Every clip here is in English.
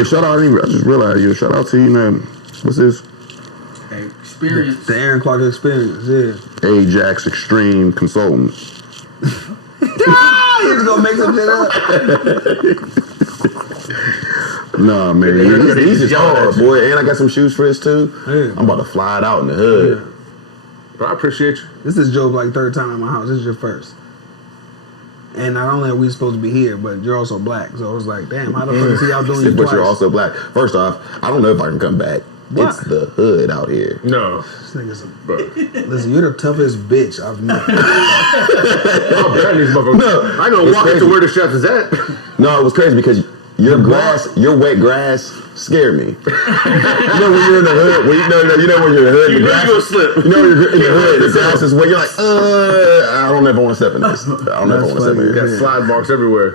Yeah, shout out. I just realized you. Shout out to you, man. What's this? Hey, Xperience. The Aaron Clark Xperience, yeah. Ajax Extreme Consultant. He's gonna make some shit up. Nah, man. He's just hard, boy. And I got some shoes for this, too. Yeah. I'm about to fly it out in the hood. Yeah. But I appreciate you. This is Joe's like third time at my house. This is your first. And not only are we supposed to be here, but you're also black. So I was like, damn, how the fuck is he out doing you But twice? you're also black. First off, I don't know if I can come back. Why? It's the hood out here. No. This nigga's Bro. listen, you're the toughest bitch I've met. I'm bad these motherfuckers. No, I ain't gonna it's walk crazy. into where the chef is at. No, it was crazy because your wet grass scared me. You know when you're in the hood, when you know when you're in the hood, You the know grass, you'll slip. You know when you're in the hood, the grass is wet. You're like, I don't ever want to step in this. I don't ever want to step in You got here. slide marks everywhere.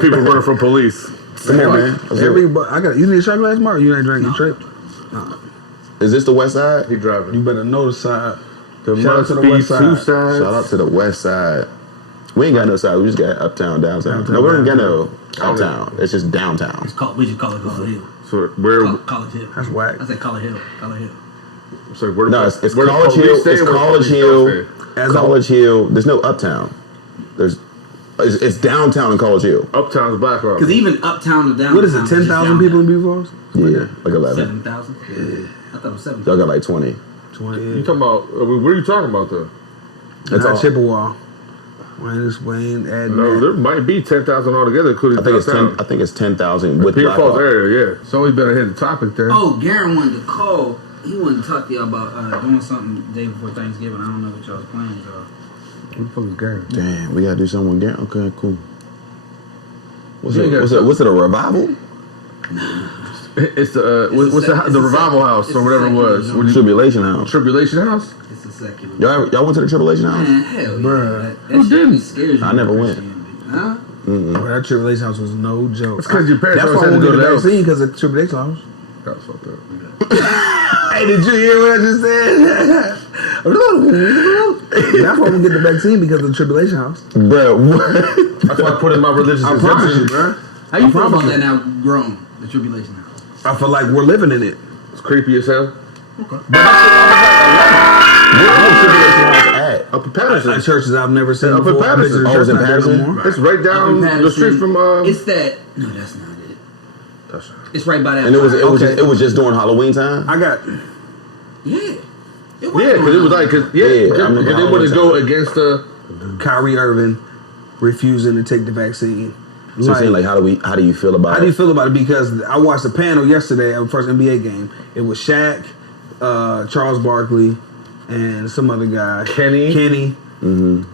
People running from police. Come on, man. Let's do it. You need a shot glass, Mark? You ain't drinking straight? Is this the west side? He driving. You better know the side. There Shout out must to the be west two side. sides. Shout out to the west side. We ain't got no side. We just got uptown, downtown. No, we don't got no uptown. It's just downtown. We just call it College Hill. So where? College Hill. That's whack. I said College Hill. College Hill. So where? No, it's where the College police Hill. stay It's and where the College police Hill. don't stay? College Hill. There's no uptown. It's downtown in College Hill. Uptown's Black Rock. Because even uptown to downtown. What is it, 10,000 people in Beaver Falls? Yeah, like 11. 7,000? Yeah. I thought it was 7,000. Y'all got like 20. 20. You talking about? What are you talking about though? That's all. Chippewa. Wayne, adding No, that. there might be 10,000 altogether, including I think it's downtown. 10. I think it's 10,000 with Pier Black Falls Hawk. area, yeah. So we better hit the topic there. Oh, Garen wanted to call. He wanted to talk to y'all about doing something the day before Thanksgiving. I don't know what y'all's plans are. Who the fuck is Gary? Damn, we gotta do something with Gary. Okay, cool. What's You it? ain't gotta- What's it? A revival? It's the what's the revival house or whatever it was? What do you- Tribulation House. Tribulation house? It's a secular. Y'all went to the Tribulation House? Man, hell yeah. Bruh. That Who shit didn't? scares you. I never went. Huh? Bro, that tribulation house was no joke. That's 'cause your parents That's always why I had to won't go get the to vaccine because of tribulation house. That was fucked up. Hey, did you hear what I just said? That's why I'm gonna get the vaccine because of the tribulation house. Bro, what? That's why I put in my religious I promise you, exemption. bro. How you feel promise about you. that now grown? The tribulation house. I feel like we're living in it. It's creepy as hell. Where was Tribulation House at? Up in Patterson. Churches I've never seen Up in before. I've been to the Patterson. Oh, it's church in not there no Patterson? more. It's right down Up in the Patterson. street from. It's that. No, that's not it. That's- It's right by that. And it was Okay. it was just during Halloween time. I got Yeah. Yeah, because it was like, because Yeah, I they remember wanted to go Halloween against the. Kyrie Irving refusing to take the vaccine. So you're saying like how do you feel about How do you feel about it? Because I watched the panel yesterday of the first NBA game. It was Shaq, Charles Barkley, and some other guy. Kenny. And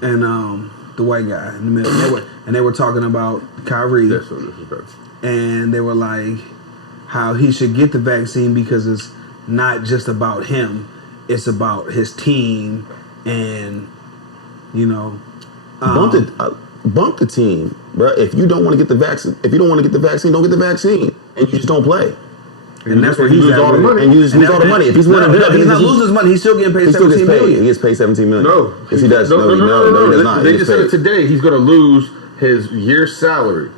the white guy in the middle. And they were talking about Kyrie. That's what this is better. And they were like how he should get the vaccine because it's not just about him. It's about his team and, you know. bump the team, bro. If you don't want to get the vaccine, don't get the vaccine, and you just don't play. And that's where he's lose at all the with it. money. And you just lose all the money. If he's winning, He's not losing his money. He's still getting paid he still gets 17 paid. million. He gets paid 17 million. No. Yes, he does. No, he does not. They He just gets said it paid. today. He's going to lose his year's salary.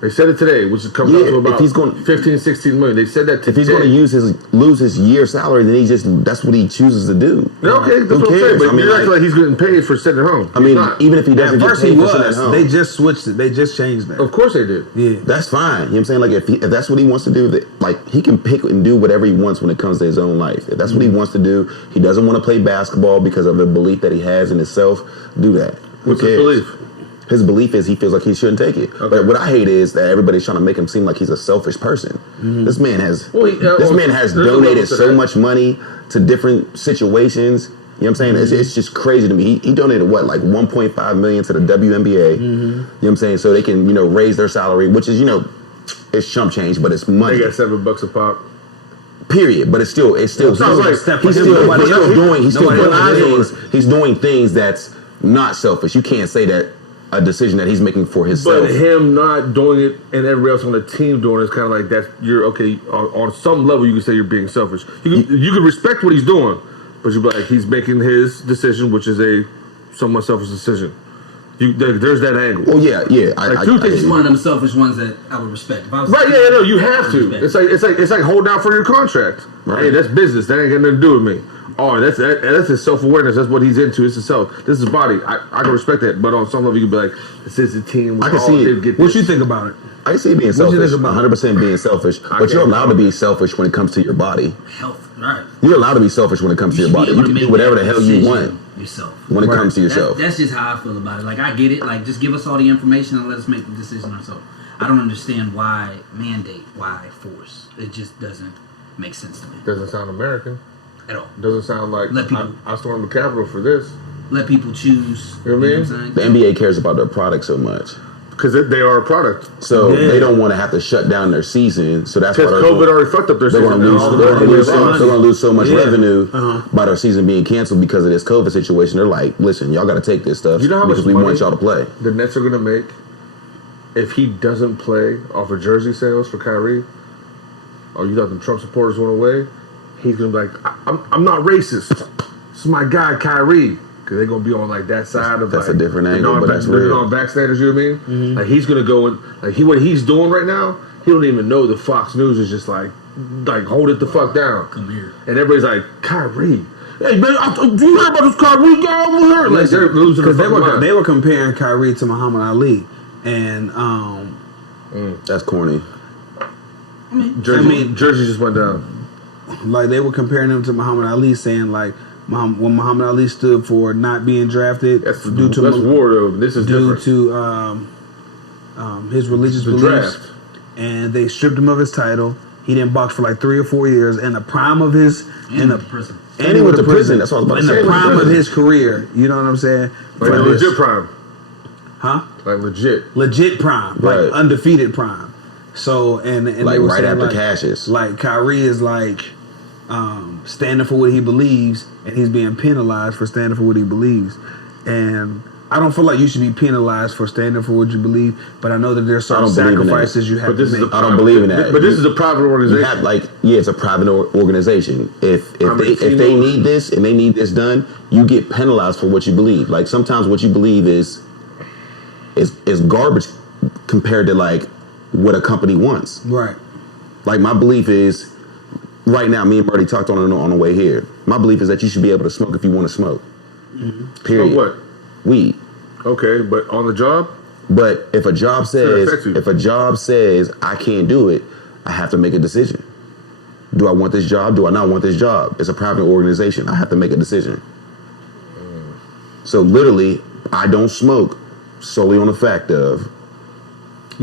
They said it today, which comes out to if about he's going- 15, 16 million. They said that today. If he's going to lose his year salary, then that's what he chooses to do. Yeah, okay, that's Who what I'm saying. cares? But I mean, you're acting like he's getting paid for sitting at home. I mean, He's not. even if he doesn't At get first paid he for sitting at was. home, They just switched it. They just changed that. Of course they did. Yeah. that's fine. You know what I'm saying? Like if that's what he wants to do, he can pick and do whatever he wants when it comes to his own life. If that's what he wants to do, he doesn't want to play basketball because of a belief that he has in himself. Do that. Who What's his cares? belief? His belief is he feels like he shouldn't take it. Okay. But what I hate is that everybody's trying to make him seem like he's a selfish person. This man has donated there's a level to so that. much money to different situations. You know what I'm saying? It's just crazy to me. He donated what, like 1.5 million to the WNBA. You know what I'm saying? So they can, raise their salary, which is, it's chump change, but it's money. They got $7 a pop. Period. But it's still Sounds like he's he's doing things that's not selfish. You can't say that a decision that he's making for himself. But him not doing it and everybody else on the team doing it is kind of like that. You're okay on some level. You can say you're being selfish. You can respect what he's doing, but you're like he's making his decision, which is a somewhat selfish decision. There's that angle. Well, yeah. Like, two things. It's one of them selfish ones that I would respect. If I was Right, yeah, no, you have to. respect. It's like holding out for your contract. Right. Hey, that's business. That ain't got nothing to do with me. Oh, that's his self-awareness. That's what he's into. It's himself. This is his body. I can respect that. But on some level, you can be like, this is the team. I can see it. What you think about it? I see it being What you selfish, think about 100% being selfish, but you're allowed to be selfish when it comes to your body. Health, right? You're allowed to be selfish when it comes to your should be body. able You to can make do whatever the that hell you decision want yourself. when it comes to yourself. That's just how I feel about it. Like, I get it. Like, just give us all the information and let us make the decision ourselves. I don't understand why mandate, why force. It just doesn't make sense to me Doesn't sound American. at all. Doesn't sound like Let people- I stormed the Capitol for this. Let people choose. You know what I mean? I'm saying? The NBA cares about their product so much. Because they are a product. So Yeah. they don't want to have to shut down their season. So that's why Because COVID already fucked up their they're season. going to lose. They're going to lose so much Yeah. revenue Uh-huh. by their season being canceled because of this COVID situation. They're like, listen, y'all got to take this stuff You know how much because we money want y'all to play. the Nets are going to make if he doesn't play off of jersey sales for Kyrie? Oh, you thought the Trump supporters went away? He's going to be like, I'm not racist. This is my guy, Kyrie. Because they're going to be on like that side of That's like, a different angle, but that's the real. non-vaccinators, you know what I mean? Like he's going to go and like what he's doing right now, he don't even know the Fox News is just like hold it the fuck down. Come here. And everybody's like, Kyrie. Hey man, do you hear about this Kyrie guy over here? Like they're losing Because their they were comparing Kyrie to Muhammad Ali, and That's corny. Jersey just went down. like they were comparing him to Muhammad Ali, saying like when Muhammad Ali stood for not being drafted That's due war though. This is due different. to his religious The beliefs, draft. and they stripped him of his title. He didn't box for like 3 or 4 years. In the prime of his In the prison. and he went to prison. That's what I was about to In say. the prime of his career, you know what I'm saying? Like For legit this. prime. Huh? Like legit. Legit prime, Right. like undefeated prime. So and Like they were right saying, after like, Cassius. Like Kyrie is like standing for what he believes, and he's being penalized for standing for what he believes. And I don't feel like you should be penalized for standing for what you believe, but I know that there's certain I don't believe in that. sacrifices you have But this to is make. a I don't believe in that. But this is a private You organization. have it's a private organization. If they need this and they need this done, you get penalized for what you believe. Like sometimes what you believe is garbage compared to like what a company wants. Right. Like my belief is, right now, me and Birdie talked on the way here. My belief is that you should be able to smoke if you want to smoke. Period. So what? Weed. Okay, but on the job? But if a job affects you. says I can't do it, I have to make a decision. Do I want this job? Do I not want this job? It's a private organization. I have to make a decision. So literally, I don't smoke solely on the fact of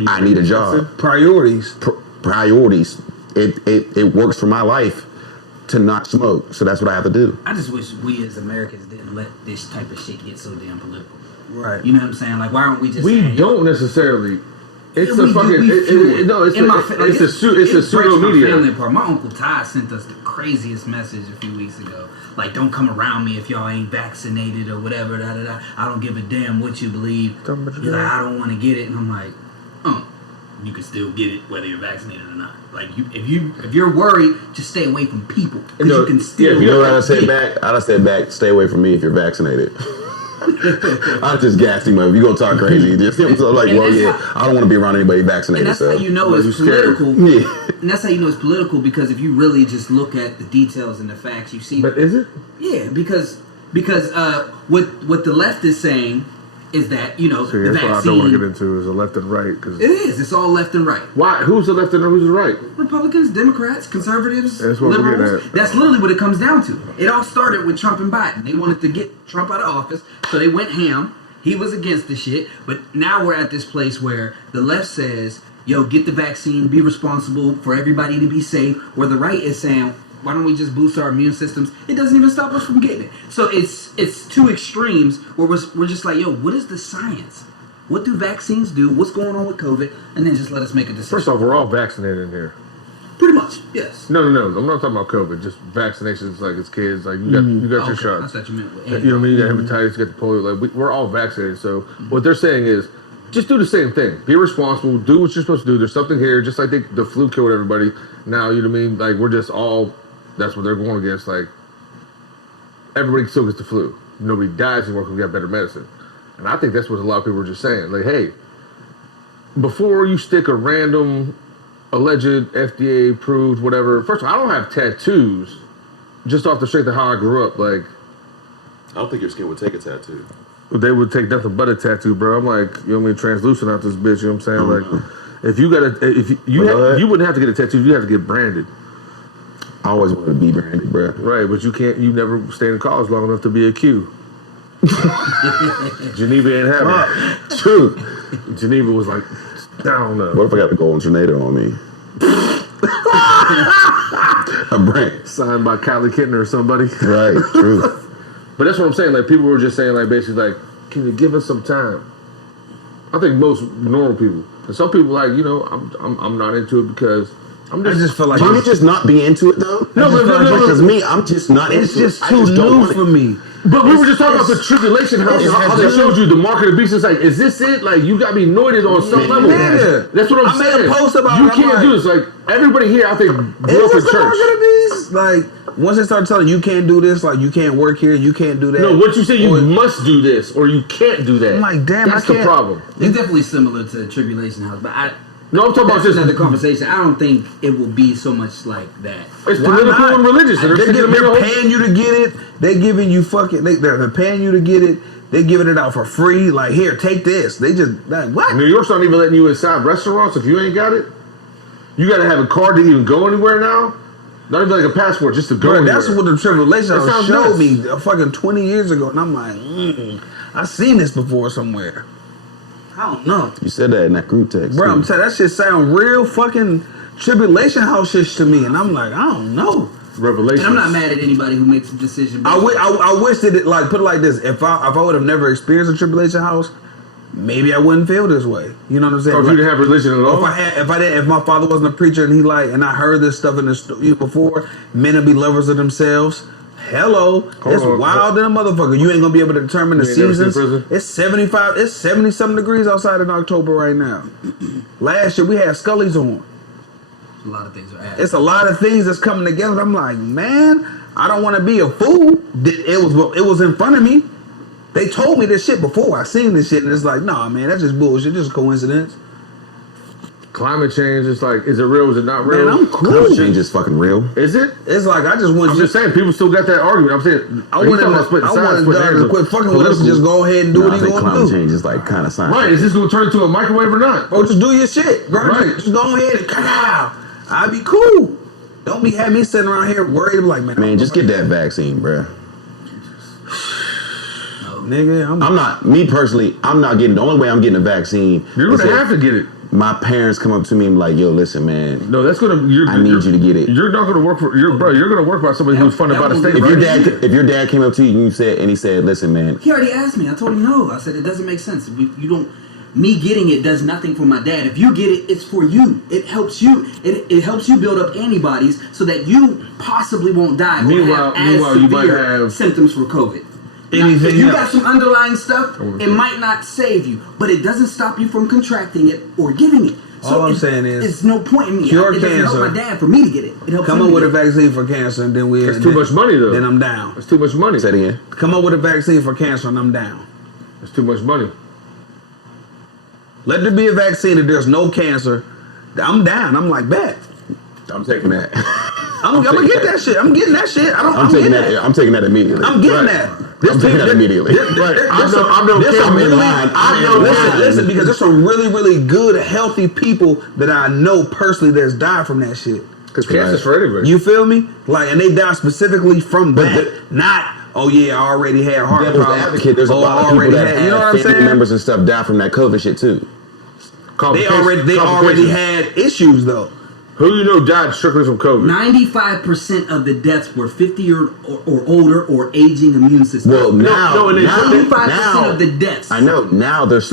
I need a job. Priorities. Priorities. It works for my life to not smoke. So that's what I have to do. I just wish we as Americans didn't let this type of shit get so damn political. Right. You know what I'm saying? Like, why aren't we just We saying, don't necessarily. It's Yeah, a we do. fucking. We fuel it. No, it's In my a fa- like, it's a it breaks pseudo my media. family apart. My Uncle Ty sent us the craziest message a few weeks ago. Like, don't come around me if y'all ain't vaccinated or whatever. Da, da, da. I don't give a damn what you believe. He's like, I don't want to get it, and I'm like, you can still get it whether you're vaccinated or not. Like, if you're worried, just stay away from people because No, you can still. You know what I said back? I said back, stay away from me if you're vaccinated. I just gassed him up. You gonna talk crazy? Just like, And well, that's yeah, how- I don't want to be around anybody vaccinated. And that's so. how you know it's you scared. political. Yeah. And that's how you know it's political because if you really just look at the details and the facts, you see. But is it? Yeah, because what the left is saying is that the That's what I vaccine. don't want to get into is the left and right. Because It is. It's all left and right. why? Who's the left and who's the right? Republicans, Democrats, conservatives, That's what we're getting liberals. at. That's literally what it comes down to. It all started with Trump and Biden. They wanted to get Trump out of office, so they went ham. He was against the shit, but now we're at this place where the left says, yo, get the vaccine, be responsible for everybody to be safe, where the right is saying, why don't we just boost our immune systems? It doesn't even stop us from getting it. So it's two extremes where we're just like, yo, what is the science? What do vaccines do? What's going on with COVID? And then just let us make a decision. First off, we're all vaccinated in here. Pretty much, yes. No. I'm not talking about COVID. Just vaccinations, like as kids, like you got your Okay, I shots. thought you meant with You know what I mean? You got hepatitis, you got the polio. Like we're all vaccinated. So what they're saying is, just do the same thing. Be responsible. Do what you're supposed to do. There's something here, just like the flu killed everybody. Now you know what I mean? Like we're just all. That's what they're going against. Like everybody still gets the flu. Nobody dies anymore because we got better medicine. And I think that's what a lot of people were just saying. Like, hey, before you stick a random alleged FDA approved whatever. First of all, I don't have tattoos just off the strength of how I grew up. Like, I don't think your skin would take a tattoo. they would take nothing but a tattoo, bro. I'm like, you know what I mean, translucent out this bitch, you know what I'm saying? Like, if you got you wouldn't have to get a tattoo, you have to get branded. I always wanted to be branded, bro. Right, but you never stayed in college long enough to be a Q. Geneva ain't having it. True. Geneva was like, I don't know. What if I got the golden tornado on me? A brand. Signed by Kylie Kittner or somebody. Right, true. But that's what I'm saying. Like, people were just saying, like, basically, like, can you give us some time? I think most normal people. And some people, like, you know, I'm not into it because I just feel like Can you just not be into it though? No, because me, I'm just not into it. it's just I too don't new want it. for me. But we were just talking about the tribulation house, how they showed you the mark of the beast. It's like, is this it? Like, you got to be anointed on some level. Yeah. That's what I'm I saying. made a post about you it. can't do this. Like, everybody here, I think, grew up in church. Like, once they start telling you can't do this, like, you can't work here, you can't do that. No, what you say, you must do this, or you can't do that. I'm like, damn, that's I can't. the problem. It's definitely similar to Tribulation House, but No, I'm talking about that's just another conversation. I don't think it will be so much like that. It's Why political not? and religious. And They're paying you to get it. They're giving you fucking. They're paying you to get it. They're giving it out for free. Like, here, take this. They just like what? New York's not even letting you inside restaurants if you ain't got it. You got to have a card to even go anywhere now. Not even like a passport, just to go Bro, anywhere. that's what the Tribulation That House sounds showed nuts. me fucking 20 years ago, and I'm like, I seen this before somewhere. I don't know. You said that in that group text. Bro, too. I'm telling that shit sound real fucking Tribulation House shit to me, and I'm like, I don't know. Revelation. And I'm not mad at anybody who makes a decision. I wish that it, like, put it like this: if I would have never experienced a Tribulation House, maybe I wouldn't feel this way. You know what I'm saying? Or if Like, you didn't have religion at all. if my father wasn't a preacher and I heard this stuff in the story before, men will be lovers of themselves. Hello, it's on. wild than a motherfucker. You ain't gonna be able to determine the You ain't never seen seasons. prison? It's 75, it's 70-something degrees outside in October right now. Last year we had Scully's on. A lot of things are added. It's a lot of things that's coming together. I'm like, man, I don't want to be a fool. It was in front of me. They told me this shit before. I seen this shit, and it's like, nah, man, that's just bullshit. Just coincidence. Climate change, it's like, is it real? Is it not real? Man, I'm Climate cool. change is fucking real. Is it? It's like I just want I'm you. just saying, people still got that argument. I'm saying, I want God to quit fucking with us and just go ahead and do No, what I he think gonna climate do. change is like kind of science. Right, is this going to turn into a microwave or not? Bro, just do your shit, bro. Right. Just go ahead and I'll be cool. Don't be having me sitting around here worried like, Man, just get that vaccine, bro. nigga. I'm not. Me personally, I'm not getting. The only way I'm getting a vaccine. You're is going to if have to get it. My parents come up to me and be like, "Yo, listen, man. No, that's going to. I need you to get it." You're not going to work for you're going to work by somebody who's funded by the state. If your dad came up to you and he said, "Listen, man." He already asked me. I told him no. I said it doesn't make sense. You don't. Me getting it does nothing for my dad. If you get it, it's for you. It helps you. It helps you build up antibodies so that you possibly won't die. Meanwhile, you might have symptoms for COVID. Anything Now, if you else. got some underlying stuff, it might not save you, but it doesn't stop you from contracting it or getting it. All I'm saying is, it's no point in me. cure It doesn't help cancer. my dad for me to get it. It helps Come him up to with a get it. vaccine for cancer, and then It's too much money, though. Then I'm down. It's too much money. Say it again. Come up with a vaccine for cancer, and I'm down. It's too much money. Let there be a vaccine if there's no cancer. I'm down. I'm like, bet. I'm taking that. I'm gonna get that shit. I'm getting that shit. I'm taking that. I'm taking that immediately. I'm getting Right. that. I'm taking that immediately. Listen, because there's some really, really good, healthy people that I know personally that's died from that shit. Because cancer's for everybody. You feel me? Like, and they died specifically from But that. Not, oh yeah, I already had heart Devil's problems. advocate. There's a Oh, lot I of people already that had- have you know what I'm family saying? members and stuff die from that COVID shit too. They already had issues though. Who you know died strictly from COVID? 95% of the deaths were 50 or older or aging immune system. Well, now, no, and they- 95% of the deaths. I know. Now there's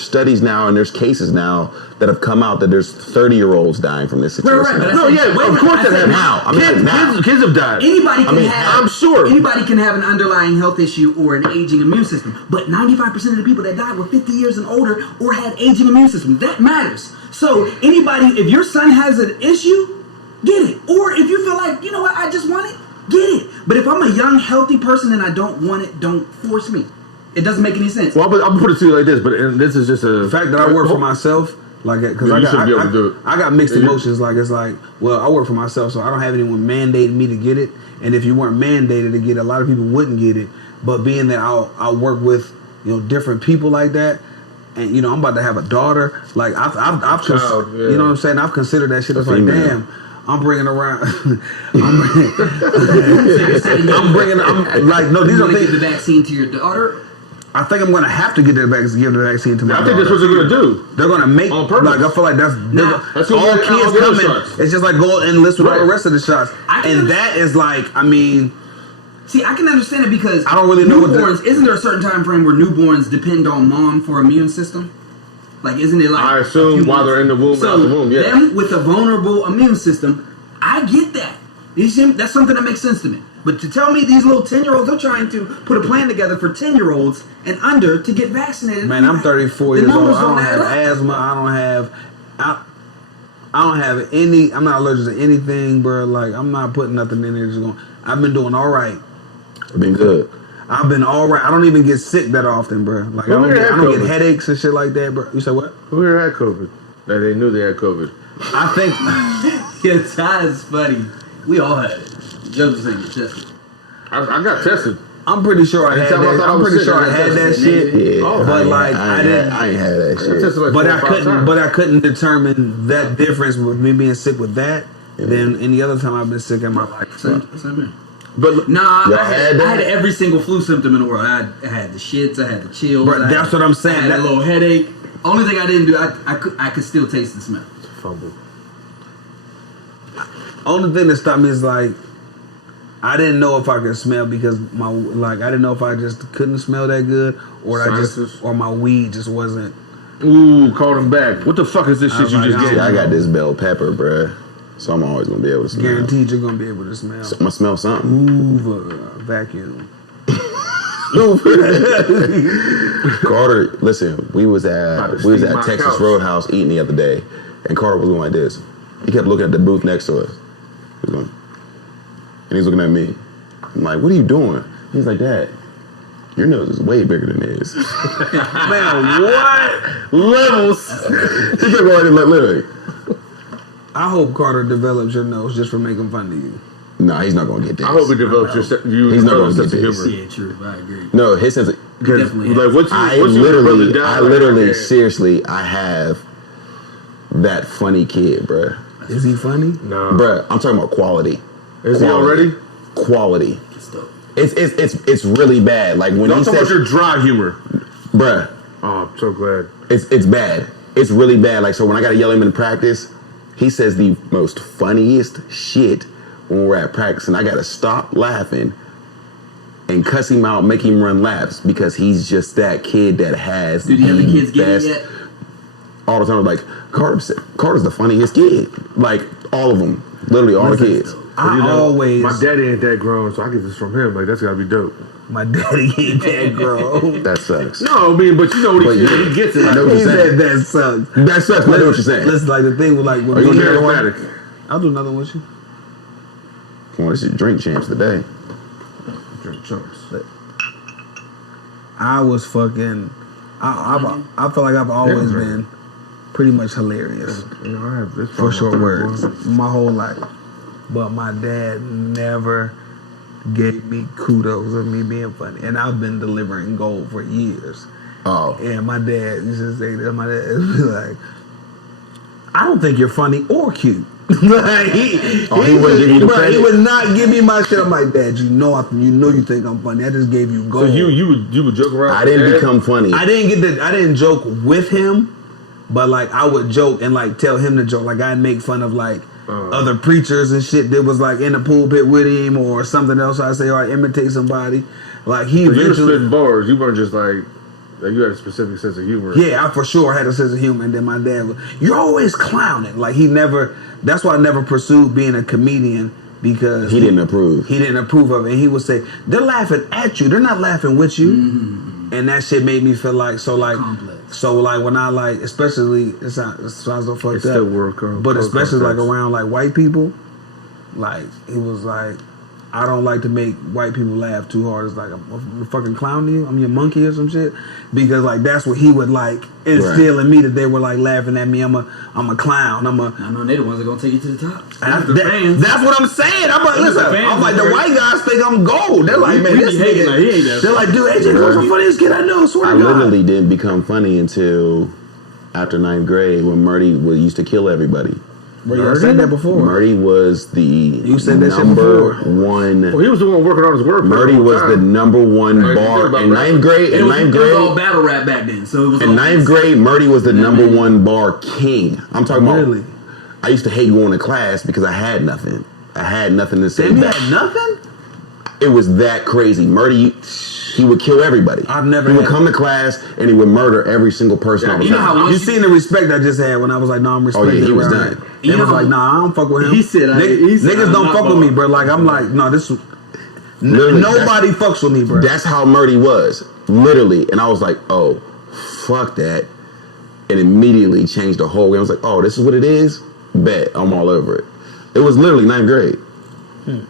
studies now and there's cases now that have come out that there's 30-year-olds dying from this situation. Right, but No, yeah, of course that happened. now. I mean, now. Kids have died. Anybody can have. I'm sure. Anybody can have an underlying health issue or an aging immune system, but 95% of the people that died were 50 years and older or had aging immune system. That matters. So anybody, if your son has an issue, get it. Or if you feel like, you know what, I just want it, get it. But if I'm a young, healthy person and I don't want it, don't force me. It doesn't make any sense. Well, I'm gonna put it to you like this, but this is just The fact that I work for myself, like, because Yeah, you shouldn't be able to do it. I got mixed Yeah, you- emotions. Like, it's like, well, I work for myself, so I don't have anyone mandating me to get it. And if you weren't mandated to get it, a lot of people wouldn't get it. But being that I'll work with, you know, different people like that, and you know, I'm about to have a daughter. Like, Child, yeah. you know what I'm saying? I've considered that shit. It's like, female. damn. I'm bringing around. I'm like, no, You these are want to give the things. vaccine to your daughter? I think I'm gonna have to give the vaccine to my I daughter. think that's what they're gonna do. They're gonna make On purpose. like I feel like that's That's all what kids all the other coming. shots. It's just like go and list with all the Right. rest of the shots, I can and under- that is like I mean See, I can understand it because I don't really know what the- newborns. Isn't there a certain time frame where newborns depend on mom for immune system? Like, isn't it like I a assume few while months? they're in the womb, So out the womb, yeah. them with a vulnerable immune system, I get that. That's something that makes sense to me. But to tell me these little 10-year-olds are trying to put a plan together for 10-year-olds and under to get vaccinated. man, I'm 34 The years old. numbers I don't add have up. asthma. I don't have any. I'm not allergic to anything, bro. Like I'm not putting nothing in there. Just going. I've been doing all right. I've been good. I've been all right. I don't even get sick that often, bro. Like Who here I had don't get COVID? headaches and shit like that, bro. You said what? Who here had COVID? That they knew they had COVID. I think. Yeah, that's funny. We all had it. Joe just ain't get tested. I got tested. I'm pretty sure I had Anytime I that. thought I I'm was pretty sick, sure I I had that tested. shit. Yeah, Oh, but like I didn't. I ain't had that I shit. tested like But 4 I or 5 couldn't. times. But I couldn't determine that difference with me being sick with that than any other time I've been sick in my life. Same here. But Nah, Y'all I had had that? every single flu symptom in the world. I had the shits, I had the chills. Bro, I that's had- what I'm saying. I had That- a little headache. Only thing I didn't do, I could still taste the smell. fumble. Only thing that stopped me is like I didn't know if I could smell because I didn't know if I just couldn't smell that good or Sinuses? or my weed just wasn't. Ooh, called him back. What the fuck is this I shit was you like, just I See, gave I me? got this bell pepper, bruh. So I'm always gonna be able to smell. Guaranteed you're gonna be able to smell. I'm gonna smell something. Move vacuum. Carter, listen, we was About at to steam my Texas couch. Roadhouse eating the other day, and Carter was going like this. He kept looking at the booth next to us. He was going, and he's looking at me. I'm like, what are you doing? He's like, Dad, your nose is way bigger than his. Man, what? Levels. He kept going like literally. I hope Carter develops your nose just for making fun of you. Nah, he's not gonna get this. I hope he develops you. He's not develop gonna sense of get this. humor. Yeah, true. I agree. No, his sense of, Because, Definitely like, once you, I once you literally, brother down, like, yeah. seriously, I have that funny kid, bruh. Is he funny? No. Bruh, I'm talking about quality. Is he Quality. already? Quality. It's dope. It's really bad. Like when Don't he talk about says, your dry humor. bruh, Oh, I'm so glad. it's bad. It's really bad. Like so when I gotta yell at him in practice, he says the most funniest shit when we're at practice, and I gotta stop laughing and cuss him out, make him run laps because he's just that kid that has Do the other kids get best it yet? all the time. Like Carter's the funniest kid. Like all of them, literally all the kids. I You know, always. My daddy ain't that grown, so I get this from him. Like, that's gotta be dope. My daddy ain't that grown. That sucks. No, I mean, but you know what But he, yeah. he gets it. I know Like, what He you're saying. said that sucks. That sucks. But I know what you're saying. Listen, like the thing with like with Are you me, gonna do another one? charismatic. I'll do another one with you. Come on, this is drink champs today. Drink chunks. I was fucking. I feel like I've always Yeah, been pretty much hilarious You know, I have this for short third words one. my whole life, but my dad never gave me kudos of me being funny, and I've been delivering gold for years. Oh, And my dad used to say that. My dad would be like, "I don't think you're funny or cute." Like, he wouldn't give you the bro, credit? He would not give me my shit. I'm like, Dad, you know you think I'm funny. I just gave you So gold. you would joke around. I with didn't dad? become funny. I didn't joke with him, but like I would joke and like tell him to joke. Like I'd make fun of like other preachers and shit that was like in the pulpit with him or something else. I say or I imitate somebody. Like he But you were eventually. spitting bars. You weren't just like you had a specific sense of humor. Yeah, I for sure had a sense of humor. And then my dad was, you're always clowning. Like he never, that's why I never pursued being a comedian because He didn't approve. He didn't approve of it. And he would say, they're laughing at you. They're not laughing with you. And that shit made me feel like, Complex. so like when I like, especially, it sounds so fucked It's up. still work. But especially like complex. around like white people, like he was like, I don't like to make white people laugh too hard. It's like I'm a fucking clown to you. I'm your monkey or some shit. Because like that's what he would like instill in me, that they were like laughing at me. I'm a clown. I know they're the ones that gonna take you to the top. That's what I'm saying. I'm like, listen, I'm like, the white guys think I'm gold. They're like, man, this nigga. Like, he ain't that they're like, dude, AJ was the funniest kid I know. I swear I to God. literally didn't become funny until after 9th grade when Murdy used to kill everybody. Bro, you said that before. Murdy was the said that number shit before. one. Well, he was the one working on his work. Murdy was the number one bar in 9th grade. It was all battle rap back then. So it was in 9th grade, Murdy was the number one bar king. I'm talking Really? about. I used to hate going to class because I had nothing. I had nothing to say Damn, you back. had nothing? It was that crazy. Murdy, he would kill everybody. I've never He would had- come to class and he would murder every single person on the you know class. how You seen the respect I just had when I was like, no, I'm respecting. he was around done. here. They was like, nah, I don't fuck with him. He said, niggas don't fuck with me, bro. Like, I'm like, no, this. Literally, Nobody fucks with me, bro. That's how Murdy was, literally. And I was like, oh, fuck that. And immediately changed the whole game. I was like, oh, this is what it is? Bet, I'm all over it. It was literally 9th grade. Then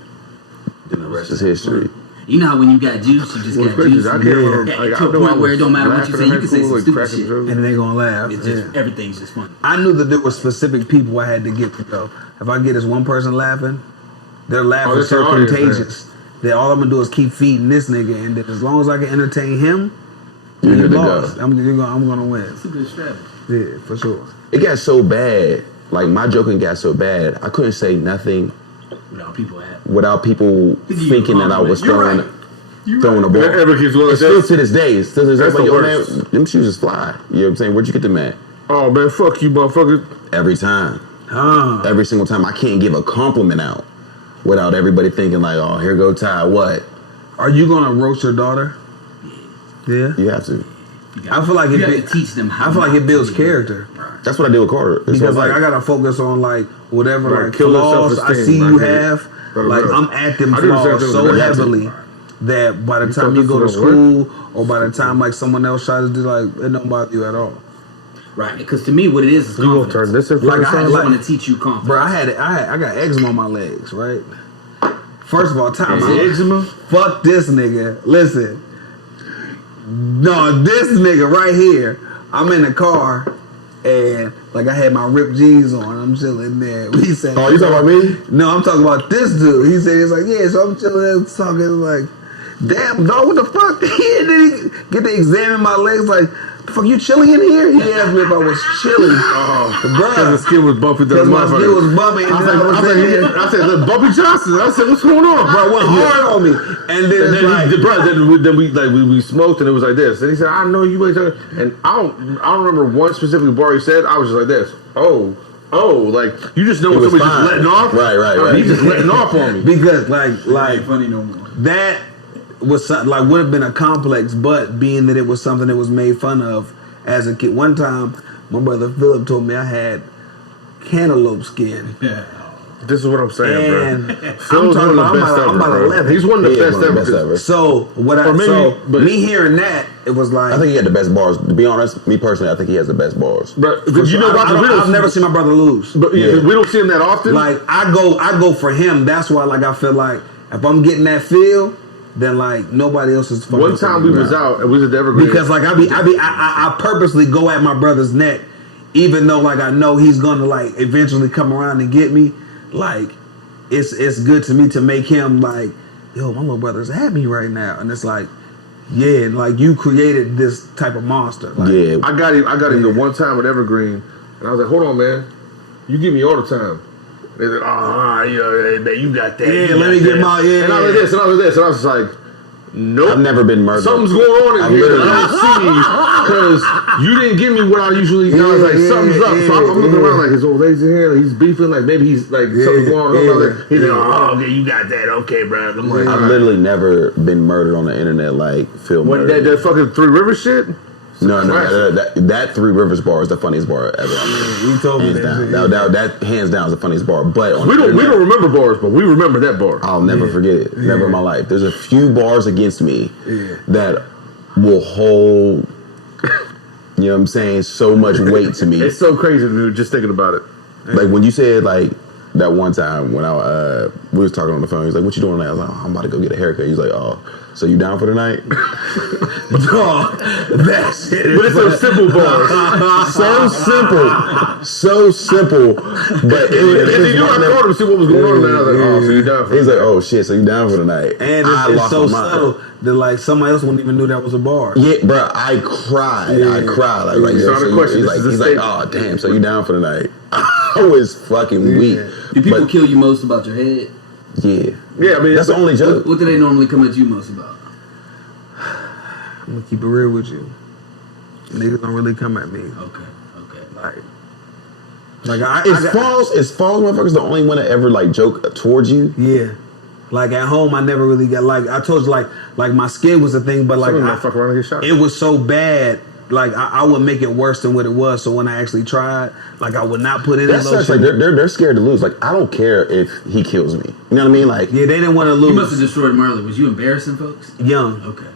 the rest It's history. You know how when you got juice, you just got juice. I can't Yeah. remember. To Like, a point where it don't matter what you say. You can say some stupid shit. And they gonna laugh. It's just, everything's just funny. I knew that there were specific people I had to get to though. If I get this one person laughing, their laughter is that's your so audience, contagious that all I'm gonna do is keep feeding this nigga, and then as long as I can entertain him, You're you good to lost. go. I'm gonna win. It's a good strategy. Yeah, for sure. It got so bad, like my joking got so bad, I couldn't say nothing without people thinking that I was throwing a ball. Ever keeps going like Still that? to this day, That's like, the yo, worst. man, them shoes is fly. You know what I'm saying? Where'd you get them at? Oh man, fuck you, motherfucker. Every time. Every single time. I can't give a compliment out without everybody thinking like, oh, here go Ty, what? Are you gonna roast your daughter? Yeah. You have to. I feel like You it. have to teach them how. I feel like it builds to do it. character. That's what I did with Carter. It's Because all like I gotta focus on like whatever Like, like kill their flaws I self-esteem, see like, you hey, have. Like I'm at them I do the same flaws thing so with the heavily that by the time thought you this go to was gonna work? school or by the time like someone else tries to do like it don't bother you at all. Right, because to me, what it is You gonna confidence. turn this in Like, front I of had, I something? just like- want to teach you confidence. Bro, I got eczema on my legs, right? First of all, time out. Eczema? Fuck this nigga. Listen. No, this nigga right here. I'm in the car and like I had my ripped jeans on. I'm chilling there. He said, Oh, you talking about me? No, I'm talking about this dude. He said, it's like, yeah, so I'm chilling there talking like, damn, dog, what the fuck? And then he get to examine my legs like, the fuck, you chilling in here? He asked me if I was chilling. Because the Bruh. skin was bumpy. Because my skin was bumpy. And then I said, look, Bumpy Johnson. I said, what's going on? bro, it went hard on me. And then And it's then, like, then we smoked and it was like this. And he said, I know you ain't talking. And I don't remember one specific bar he said. I was just like this. Oh, like you just know when was somebody's fine. just letting off. Right. He's just letting off on me. because like funny no more. that was like would have been a complex, but being that it was something that was made fun of as a kid. One time, my brother Philip told me I had cantaloupe skin. This is what I'm saying, And bro. I'm Phil's talking one of the about, best I'm about ever, bro. 11. He's one of the Yeah, best one of the best ever. ever. So what Or maybe- me hearing that, it was like I think he had the best bars. To be honest, me personally, I think he has the best bars. But you know about the I've never seen my brother lose. But Yeah. we don't see him that often. Like I go for him. That's why like I feel like if I'm getting that feel, then like nobody else is fucking. one time we was out and we was at the Evergreen. Because like I purposely go at my brother's neck, even though like I know he's gonna like eventually come around and get me. Like it's good to me to make him like, yo, my little brother's at me right now, and it's like, yeah, like you created this type of monster. Like, Yeah. I got him the one time at Evergreen, and I was like, hold on, man, you get me all the time. They said, yeah, man, you got that. Yeah, you let got me get that. my- yeah, And I was yeah. this, and I was this, and I was just like, nope. I've never been murdered. Something's going on in I've here that literally- I don't see because you didn't give me what I usually. I was like, something's up. So I'm looking around like his old lady's in here. Like, he's beefing. Like maybe he's like something's going on. Like, he's like, oh, okay, you got that. Okay, bro. I'm like, I've all right. literally never been murdered on the internet like Phil What, murdered. that fucking Three Rivers shit. No, Classic. that Three Rivers bar is the funniest bar ever. he told me Hands that. down. That hands down is the funniest bar. But on We the don't internet, remember bars, but we remember that bar. I'll never forget it. Never in my life. There's a few bars against me that will hold, you know what I'm saying, so much weight to me. It's so crazy, dude. Just thinking about it. Like when you said like that one time when we was talking on the phone. He's like, "What you doing now?" I was like, "I'm about to go get a haircut." He's like, "Oh, so you down for the night?" Dog, that shit is But it's so simple, bars. so simple. But And then you I called him to see what was going on there. I was like, oh, so you down for He's like, "Oh shit, so you down for the night?" And it's so subtle that like somebody else wouldn't even knew that was a bar. Yeah, bro, I cried. Yeah. I cried. Like, It's yo, not a so question, he's this is a like, statement. "Oh damn, so you down for the night?" I was fucking weak. Do people But, kill you most about your head? Yeah. Yeah, I mean, That's the only joke. What do they normally come at you most about? I'm gonna keep it real with you. Niggas don't really come at me. Okay. Like Is Falls motherfuckers the only one that ever like joke towards you? yeah. Like at home, I never really got like I told you like my skin was a thing, but like Some of them fuck around and get shot. it was so bad. Like I would make it worse than what it was. So when I actually tried, like I would not put in That sucks. Like they're scared to lose. Like I don't care if he kills me. You know what I mean? Like yeah, they didn't want to You must have lose. destroyed him early. Was you embarrassing folks? Young, Okay.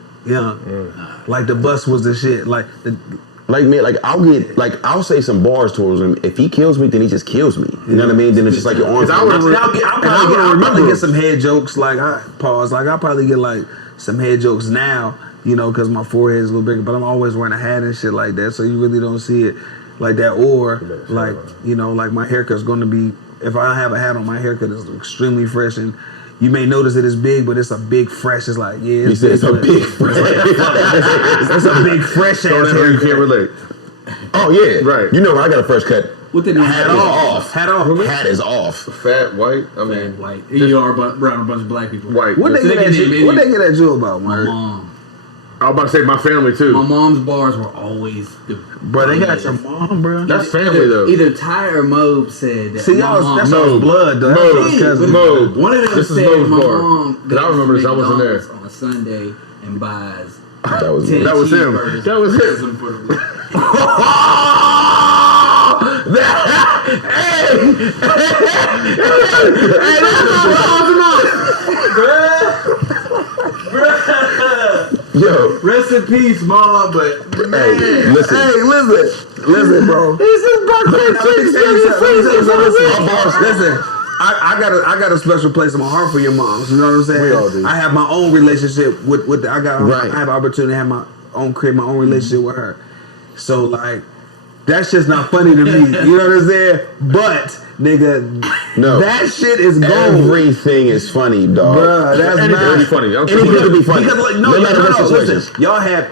like the bus was the shit. Like me, like I'll say some bars towards him. If he kills me, then he just kills me. You know what I mean? Then it's just like your arms. I'll probably him. get some head jokes. Like I'll probably get like some head jokes now. You know, because my forehead is a little bigger, but I'm always wearing a hat and shit like that, so you really don't see it like that. Or like, you know, like my haircut's going to be, if I have a hat on, my haircut is extremely fresh, and you may notice it is big, but it's a big fresh. It's like, yeah, You said it's a big fresh. it's a big fresh Don't ass ever, you haircut. can't relate. Oh yeah, Right. You know when I got a fresh cut, What they normally hat say is is off. Hat off. Hat is off. Fat, white, I mean, white. You are around a bunch of black people. white. What they So they get at can name you? What any- they get at you about, My man? mom. I was about to say my family too. My mom's bars were always the. Bro, they got your mom, bro. That's family though. Either Ty or Mobe said that. See, my y'all, mom, that's Mobe. all blood, though. That's Mobe. all cousin. Mobe. One of them This is said Mobe's my bar. mom 'Cause I remember this, I wasn't there. McDonald's on a Sunday and buys That was 10 me. That was him. cheeseburgers That was him. for the Yo, Rest in peace, mom. But hey, listen. Listen, bro. Listen, I got a special place in my heart for your moms. You know what I'm saying? We all do. I have my own relationship with I Right. have opportunity to have my own create my own relationship with her. So like that's just not funny to me. You know what I'm saying? But nigga, No. that shit is gold. Everything is funny, dog. Bruh, that's Anything not is funny. I'm Anything could be funny. Because like, No matter what situation. listen,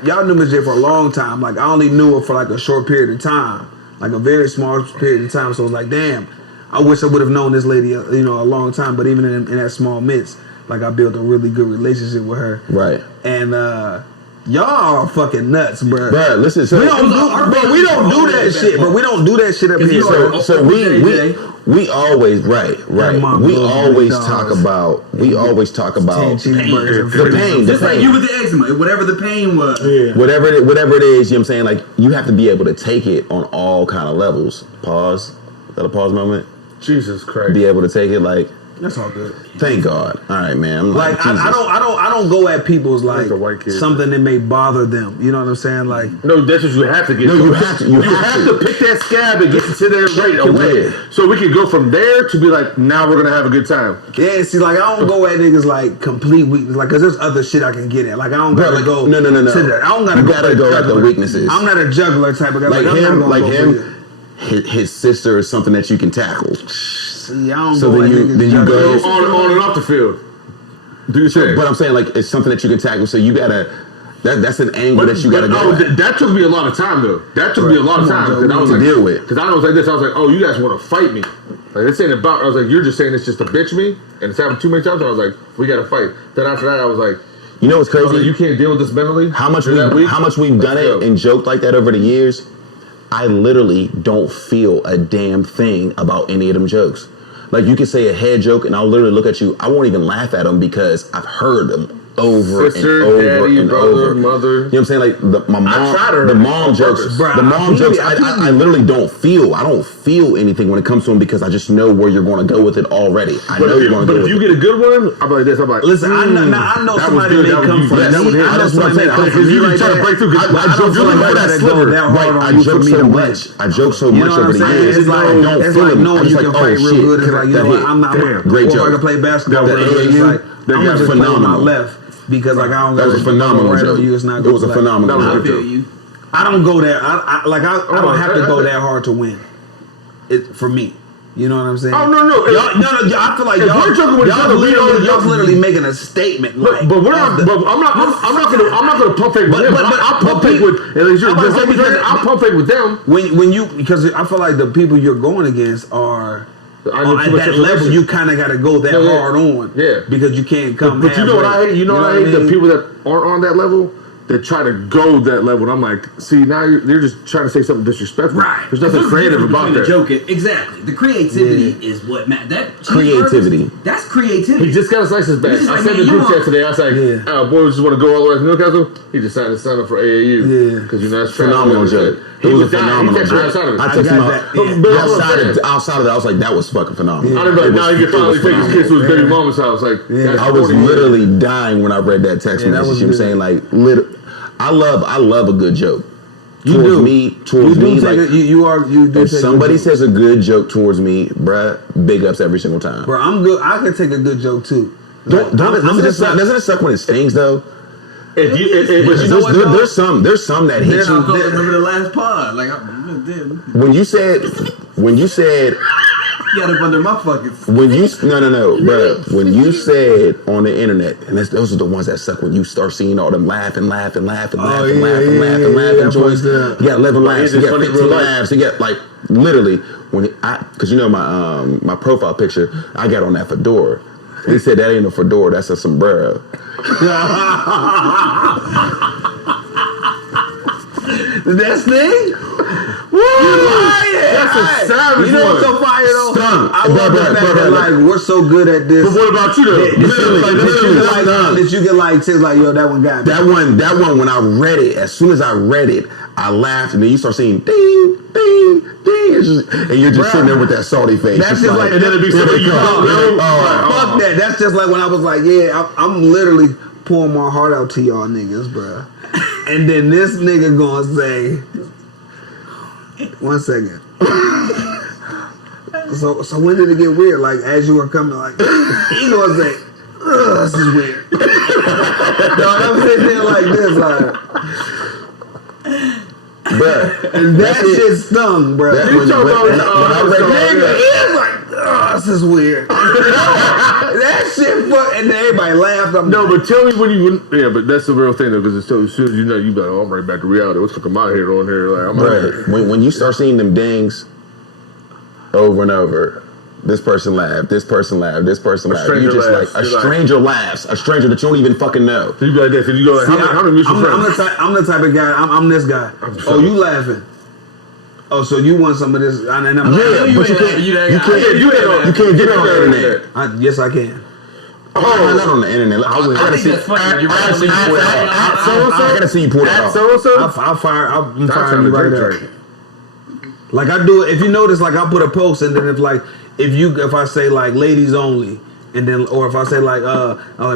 y'all knew Miss J for a long time. Like I only knew her for like a short period of time, like a very small period of time. So it was like, damn, I wish I would have known this lady, you know, a long time. But even in that small midst, like I built a really good relationship with her. Right. And y'all are fucking nuts, bro. Bruh, listen. So We don't do that shit, but we don't do that shit up here. So we always right. mom We loves always McDonald's. talk about 10 cheeseburgers and the pain. just like you with the eczema, whatever the pain was. Whatever it is, you know what I'm saying? Like you have to be able to take it on all kind of levels. Pause. Is that a pause moment? Jesus Christ. Be able to take it like That's all good. thank God. All right, man. I'm Like Jesus. I don't go at people's like a white kid. something that may bother them. You know what I'm saying? Like No, that's what you have to get. No, you have to. You have to. pick that scab and get to there right away. Yeah. So we can go from there to be like, now we're gonna have a good time. yeah, see, like I don't go at niggas like complete weakness, like cause there's other shit I can get at. Like I don't Bro, gotta like, go. no. To the, I don't gotta You go. gotta for go at the juggler. weaknesses. I'm not a juggler type of guy. like I'm not him, gonna like go for him. His sister is something that you can tackle. See, I don't So go then at you- niggas then you juggling. go- On and off the field. Do you say? But I'm saying like it's something that you can tackle. So you gotta. That's an angle that you gotta go at. that took me a lot of time though. That took me a lot of Come on, time Joe, because I was to like, deal with. Because I was like this. I was like, oh, you guys want to fight me? Like this ain't about. I was like, you're just saying it's just to bitch me, and it's happened too many times. I was like, we gotta fight. Then after that, I was like, You know what's I was like, crazy? you can't deal with this mentally. How much You're that weak? we've done Let's it go. and joked like that over the years. I literally don't feel a damn thing about any of them jokes. Like you can say a head joke and I'll literally look at you. I won't even laugh at them because I've heard them over Sister, and over daddy, and brother, over. mother. You know what I'm saying? Like my mom, tried her the mom on jokes, purpose. Bruh, the mom I feel jokes. you, I feel I you. literally I don't feel anything when it comes to them because I just know where you're going to go with it already. I know you're going to But go if with you it. get a good one, I'm like this. I'm like, Listen, I know that was somebody good, may that was come you. from Yes, that me. was it. I know That's what I'm somebody may saying. come Because from you me can like try to that. break through. But I I joke don't so feel like much. that go that hard Right, on I you for joke me so to win. much. I joke so You know much what over I'm the saying? years. It's like, I don't it's feel like it. knowing I'm you just can like, fight oh real shit, good. It's like, you know that what, hit. I'm not, Great or if I joke. can play basketball That real good, it's AAU, like, that I'm got gonna just play with my phenomenal. left because like I don't That got was a phenomenal right joke. on you. It's not It was a gonna phenomenal That was I joke. feel you. I don't go there. I don't have to go that hard to win. It for me. You know what I'm saying? Oh no, Y'all, I feel like If we're joking with each other, we don't- y'all literally making a statement. Like, but we're not. But I'm not gonna pump fake with him. I'll pump fake with. At least you're. I'll pump fake with them. when you because I feel like the people you're going against are. I know At too much that level, information. you kind of got to go that Yeah, yeah. hard on, Yeah. because you can't come. But you know what I hate? You know what I hate? mean? The people that aren't on that level that try to go that level. And I'm like, see, now you're just trying to say something disrespectful. Right. There's nothing There's a creative difference about between that. the joke. Exactly. The creativity is what matters. That Creativity. That's creativity. He just got his license back. He's just I like, said in the man, group you chat today, I was like, Yeah. boys just want to go all the way to Newcastle. He decided to sign up for AAU. Yeah. Because you know that's Phenomenal joke. He It was was a dying. phenomenal He texted me joke. outside of it. I I texted got him that. out. Yeah. But that's what I'm saying. Outside of that, I was like, that was fucking phenomenal. I didn't like, now he can finally take his phenomenal. kids to his baby mama's house. Like, Yeah. that's I was 40 years. literally dying when I read that text Yeah, that message. was You know what I'm good. saying? Like, I love a good joke. You Towards do. me, You towards do me, take like it, you do. if take somebody a good joke. says a good joke towards me, bruh, big ups every single time. "Bro, I'm good. I can take a good joke too." Like, Doesn't it suck when it stings though? If you, But you know what, though? There's some that hit There's you. I felt remember the last pod. Like, When you said got up under my fucking. no, bro. When you said on the internet, and those are the ones that suck when you start seeing all them laughing yeah, joints. that You got 11 laughs, is you it got funny in 15 real life? laughs, you got like literally because you know my profile picture, I got on that fedora. And he said that ain't a fedora, that's a sombrero. That thing? Woo! That's a savage You know what's one. so fire though? Stung. I love the fact that like we're so good at this. But what about you though? That you get like text like, yo, that one got me. That one, when I read it, as soon as I read it, I laughed, and then you start seeing ding, ding, ding, and you're just Bruh. sitting there with that salty face. That's just like, and then it'd be here something they you come. don't know. Fuck that. That's just like when I was like, yeah, I'm literally pouring my heart out to y'all niggas, bro. And then this nigga gonna say, 1 second. So when did it get weird? Like as you were coming, like he gonna say, ugh, this is weird. No, I'm sitting there like this, like, Bruh, and that shit stung, bro. That- You when talking about I read Nigga, that, it's like, oh, this is weird. That shit, and then everybody laughed. I'm No, like, but tell me when you. Yeah, but that's the real thing though, because as soon as you know, you be like, oh, I'm right back to reality. What's fucking my head on here? Like, I'm out here. bruh, when you start seeing them dings over and over, this person laughed, this person laughed, this person laughed. You stranger just laughs. like a You're like- stranger laughs, a stranger that you don't even fucking know. So you be like this, and you go like, how many mutual friends? I'm the type of guy. I'm this guy. Oh, you laughing? Oh, so you want some of this? And I'm like, Yeah, you but you ain't can't, that- you that you guy. can't, Yeah, you can't get it on the internet. Yes, I can. Oh, not on the internet. I gotta think see. that's funny. I You're gotta see you right. pull it off. I gotta see you pull it off. I'll fire. I'm firing you right there. Like I do it. If you notice, like I'll put a post, and then if I say like ladies only, and then or if I say like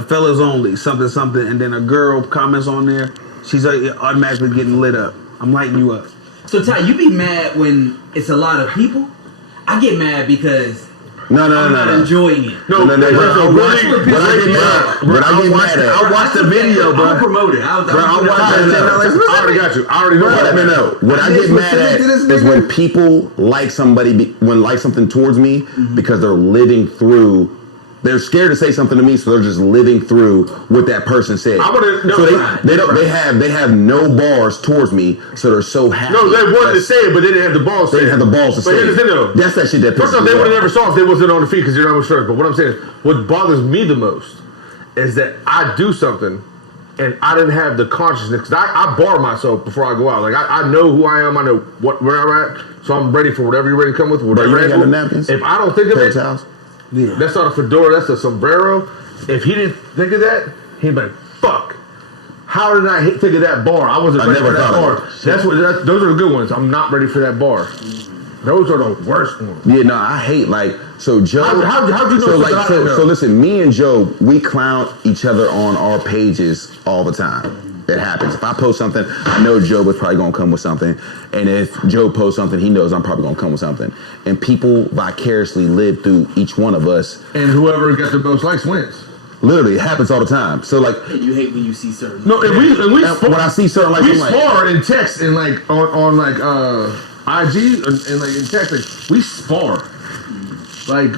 fellas only, something, and then a girl comments on there, she's automatically getting lit up. I'm lighting you up. So Ty, you be mad when it's a lot of people? I get mad because No. I'm not enjoying it. No. When I get mad at, I watched the video, bro. I'll promote it. I'll Bro, I watched that. I already got you. I already know what that No. What I I get did mad specific at to this is nigga. when people like somebody, like something towards me because they're living through. They're scared to say something to me, so they're just living through what that person said. I wanna- no, so right, they have no bars towards me, so they're so happy. No, they wanted to That's- say it, but they didn't have the balls. They didn't have the balls to But say here's the it. thing, though. That's that shit that First pisses off, me they would have off. never saw if they wasn't on the feet because you're not insurance. But what I'm saying, what bothers me the most is that I do something and I didn't have the consciousness because I bar myself before I go out. Like I know who I am, I know where I'm at, so I'm ready for whatever you're ready to come with. Whatever you ain't got angle. no napkins? If I don't think of Paper it, towels? Yeah. that's not a fedora, that's a sombrero. If he didn't think of that, he'd be like, fuck. How did I think of that bar? I wasn't ready for that bar. Those are the good ones. I'm not ready for that bar. Those are the worst ones. Yeah, no, I hate so Joe. How'd you know? So listen, me and Joe, we clown each other on our pages all the time. It happens. If I post something, I know Joe was probably gonna come with something, and if Joe posts something, he knows I'm probably gonna come with something. And people vicariously live through each one of us. And whoever gets the most likes wins. Literally, it happens all the time. So like, you hate when you see certain. No, and we when I see certain like, we I'm spar in text and like on like IG and like in text, like we spar. Like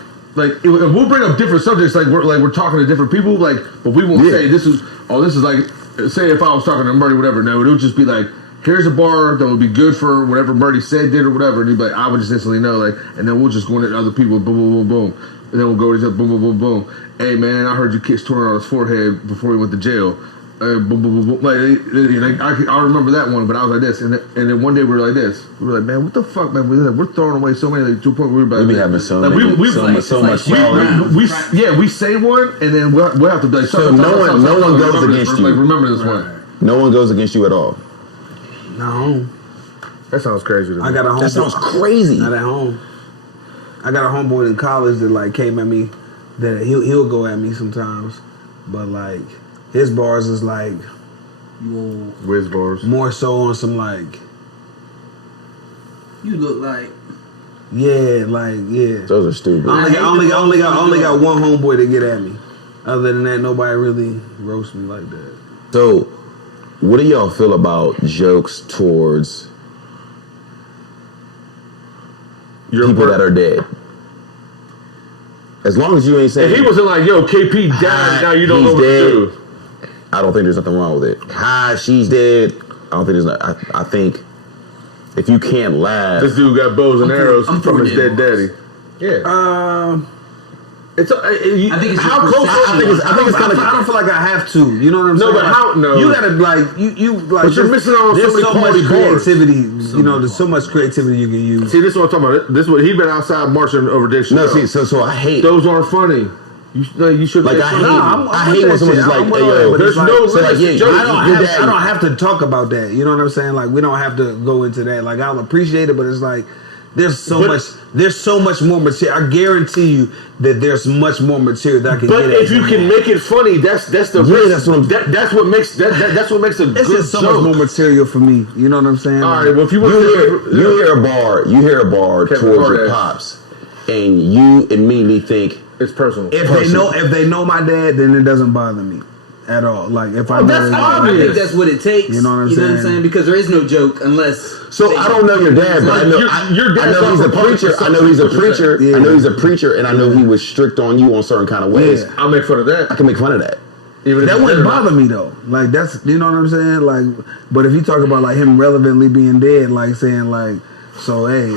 we'll bring up different subjects, like we're talking to different people, like, but we won't say this is like, say if I was talking to Murdy, whatever. No, it would just be like, here's a bar that would be good for whatever Murdy said, did, or whatever. And he'd be like, I would just instantly know, like, and then we'll just go into other people, boom, boom, boom, boom, and then we'll go to each other, boom, boom, boom, boom. Hey man, I heard you kiss Torn on his forehead before he went to jail. Boom, boom, boom, boom. Like, I remember that one, but I was like this, and then one day we were like this. We were like, man, what the fuck, man? We're throwing away so many, like, to a point where we be having so like, many, so much. We say one, and then we'll have to be like, so no one goes against you. Like, remember this one. No one goes against you at all. No. That sounds crazy to me. I got a homeboy. That sounds crazy. Not at home. I got a homeboy in college that like came at me. That he'll go at me sometimes, but like his bars is like Whiz bars. More so on some like. You look like. Yeah. Those are stupid. I only got one homeboy to get at me. Other than that, nobody really roasts me like that. So, what do y'all feel about jokes towards people that are dead? As long as you ain't saying... If he wasn't like, yo, KP died, now you don't know what to do. I don't think there's nothing wrong with it. Hi, she's dead. I don't think there's... I think if you can't laugh... This dude got bows and arrows from his dead daddy. Yeah. It's. I think it's how close. I think it's kind of. I don't feel like I have to. You know what I'm saying? No, but how? No. You gotta like you like. But you're missing out on there's so much creativity. Bars. You know, there's so much creativity you can use. See, this is what I'm talking about. This is what he been outside marching over dictionary. No, see, so I hate those aren't funny. You should like. I hate when someone's like, "Hey, yo, there's no." So like, I don't have to talk about that. You know what I'm saying? Like, we don't have to go into that. Like, I'll appreciate it, but it's like. There's so much more material. I guarantee you that there's much more material that I can get at. But if you can make it funny, that's the that's what makes a good joke. It's just so much more material for me. You know what I'm saying? All right. Well, if you hear a bar towards your pops, and you immediately think it's personal. If they know my dad, then it doesn't bother me at all. Like if I know I think that's what it takes. You know what I'm saying? Because there is no joke unless. So I don't know your dad, but I know he's a preacher. I know he's a preacher. I know he's a preacher, and I know he was strict on you on certain kind of ways. Yeah. I'll make fun of that. I can make fun of that. Even that wouldn't bother me though. Like that's you know what I'm saying. Like, but if you talk about like him relevantly being dead, like saying like, so hey.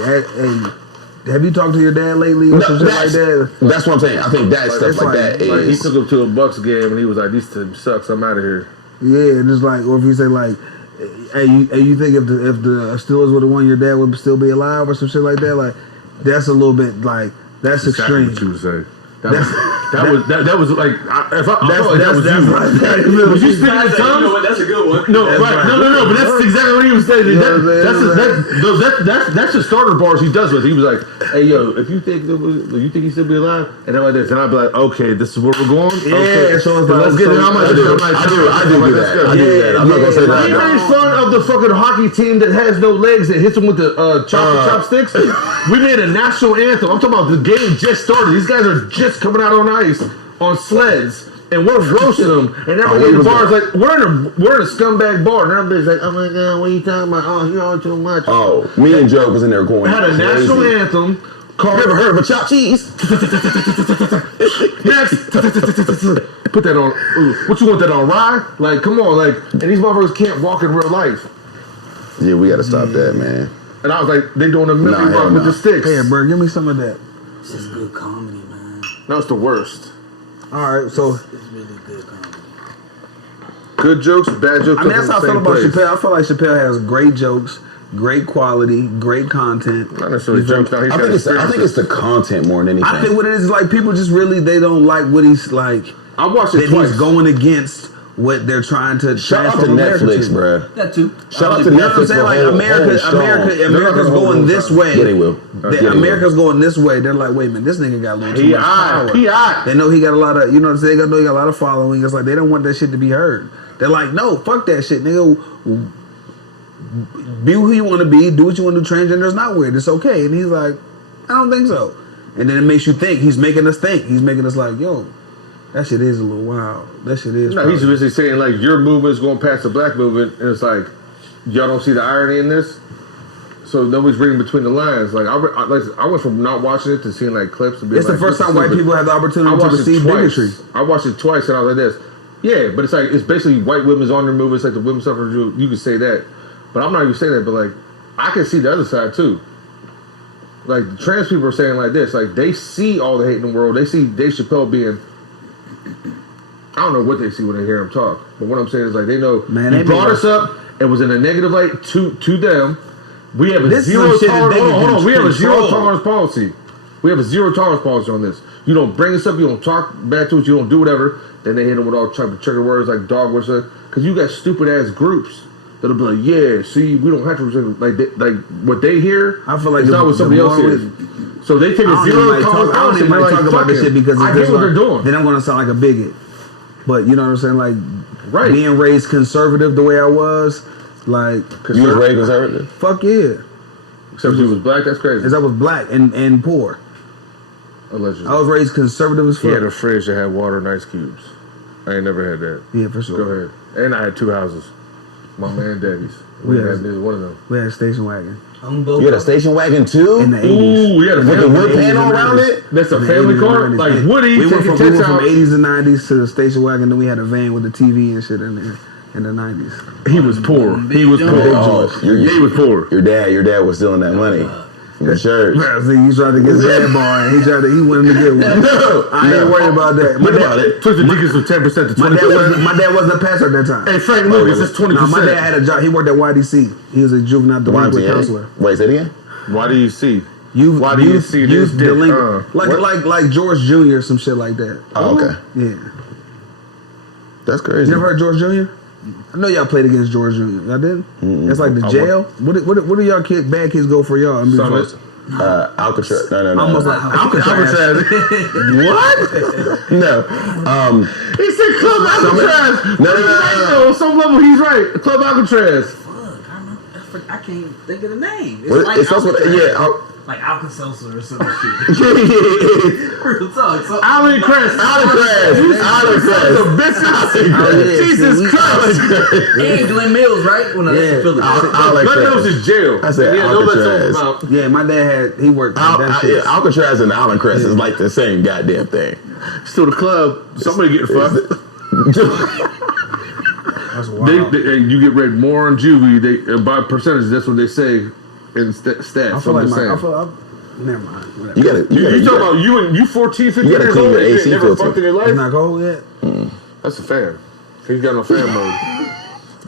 Have you talked to your dad lately or something like that? That's what I'm saying. I think that stuff like that is... Like he took him to a Bucks game and he was like, "This team sucks. I'm out of here." Yeah, and it's like, or if you say like, "Hey, you think if the Steelers would have won, your dad would still be alive or some shit like that?" Like, that's a little bit like that's extreme. What you would say. That was like if I felt like that was you. Was you speaking in tongues? You know what? That's a good one. No, right. No. But that's exactly what he was saying. That's the starter bars he does with. He was like, "Hey, yo, if you think he still be alive," and then like this, and I'd be like, "Okay, this is where we're going." Yeah, okay. so it's like, let's get it. I do that. I do that. I'm not gonna say that. He made fun of the fucking hockey team that has no legs that hits them with the chopsticks. We made a national anthem. I'm talking about the game just started. These guys are just coming out on ice on sleds, and we're roasting them. And everybody in the bar is like, we're in a scumbag bar. And everybody's like, "Oh my god, what are you talking about? Oh, you're all too much." Oh, me and Joe was in there going. We had a national anthem. You ever heard of a chopped cheese? Next. Put that on. What you want that on? Rye? Like, come on, like, and these motherfuckers can't walk in real life. Yeah, we gotta stop that, man. And I was like, they doing a milky rock with the sticks. Hey, bro, give me some of that. It's just good comedy, man. No, it's the worst. All right, so It's really good comedy. Good jokes, bad jokes. I mean, that's how I feel about Chappelle. I feel like Chappelle has great jokes, great quality, great content. Not necessarily jokes. Now I think it's the content more than anything. I think what it is like people just really they don't like what he's like. I watched it that twice. He's going against what they're trying to Shout out to transform America Netflix, to. bruh. That too. Shout out to You know what I'm Netflix saying? for Like holding America's strong. going this way. Yeah, they will. The Yeah, they America's will. going this way. They're like, wait a minute, this nigga got a little too He much power. hot. They know he got a lot of, you know what I'm saying? They know he got a lot of following. It's like they don't want that shit to be heard. They're like, no, fuck that shit, nigga. Be who you want to be. Do what you want to do. Transgender is not weird. It's okay. And he's like, I don't think so. And then it makes you think. He's making us think. He's making us like, yo, that shit is a little wild. That shit is. No, he's basically saying like your movement's going past the black movement, and it's like y'all don't see the irony in this. So nobody's reading between the lines. Like I went from not watching it to seeing like clips and being It's like, the first this time is white stupid. people have the I opportunity to watched receive it twice. bigotry. I watched it twice, and I was like this. Yeah, but it's basically white women's honor movement. It's like the women's suffrage. You could say that, but I'm not even saying that. But like I can see the other side too. Like the trans people are saying like this. Like they see all the hate in the world. They see Dave Chappelle being. I don't know what they see when they hear him talk, but what I'm saying is like they know Man, he they brought made us up. It was in a negative light to them. We have a This is zero some shit that tolerance. they Hold can on. We have a zero control. tolerance policy. We have a zero tolerance policy on this. You don't bring us up. You don't talk bad to us. You don't do whatever. Then they hit them with all type of trigger words like dog whistle. Because you got stupid ass groups that'll be like, yeah, see, we don't have to like what they hear. I feel like it's the- not what the somebody else more hears. So they take a I don't zero even like tolerance talk, I don't policy. even They're like like, talk about this fuck shit it. because I it's get what they're doing. then I'm gonna sound like a bigot. But you know what I'm saying? Like Right. being raised conservative the way I was, like You was raised conservative? fuck yeah. Except he was black. That's crazy. As I was black and poor. Allegedly. I was raised conservative as He had a fuck. fridge that had water and ice cubes. I ain't never had that. Yeah, for sure. Go ahead. And I had two houses. Mama and daddy's. We We had- had neither one of them. We had a station wagon You had a station wagon too? in the 80s. Ooh, we had a With the family. wood 80s panel and around 90s. it? That's a In the family 80s and car? 90s. Like And Woody we went taking from tits out. 80s and 90s to the station wagon, then we had a van with the TV and shit in there in the 90s. He was poor. He was poor. Oh, He was poor. Your dad was stealing that money from the church. Bro, see, he tried to get his dad bar and he wanted to get one. I ain't worried about that. Think about it. Took the deacons from 10% to My 20%. dad wasn't a pastor at that time. Hey, Frank Lucas, it's 20%. No, my dad had a job. He worked at YDC. He was a juvenile delinquent YMCA? counselor. Wait, say it again? Why do you see? Youth, Why do you see this youth dick? delinquent, What? like George Jr. some shit like that. Oh, okay. Yeah. That's crazy. You never heard George Jr.? I know y'all played against George Jr. Y'all did? That's like the jail. What do y'all bad kids go for y'all? Summit. Alcatraz. No. Almost like Alcatraz. What? No. He said Club Alcatraz. No. On some level, he's right. Club Alcatraz. Fuck, I can't think of the name. It's What- like it's also, Alcatraz. yeah. Like Alka-Seltzer or some shit. Real talk. So, Alan Crest. Alcatraz. Jesus Christ. and Glenn Mills, right? When I Yeah. left in Philly. Glenn Mills is jail. I said yeah, don't let Alcatraz. talk about. Yeah, my dad he worked at that shit. Alcatraz and Island Crest is like the same goddamn thing. Still the club. Somebody getting fucked. That's wild. And you get read more on juvie. They by percentage. That's what they say in stats. I feel like saying. never mind. Whatever. You gotta. You talking about you 14, 15 You gotta years clean old your and you AC never filter. fucked in your It's life? not cold yet. That's a fan. He's got no fan mode.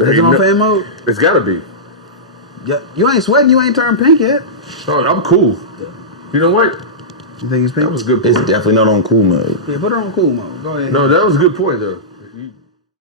Is it on fan mode? It's gotta be. Yeah, you ain't sweating. You ain't turned pink yet. Oh, I'm cool. You know what? You think it's pink? That was a good It's point. definitely not on cool mode. Yeah, put it on cool mode. Go ahead. No, that was a good point though.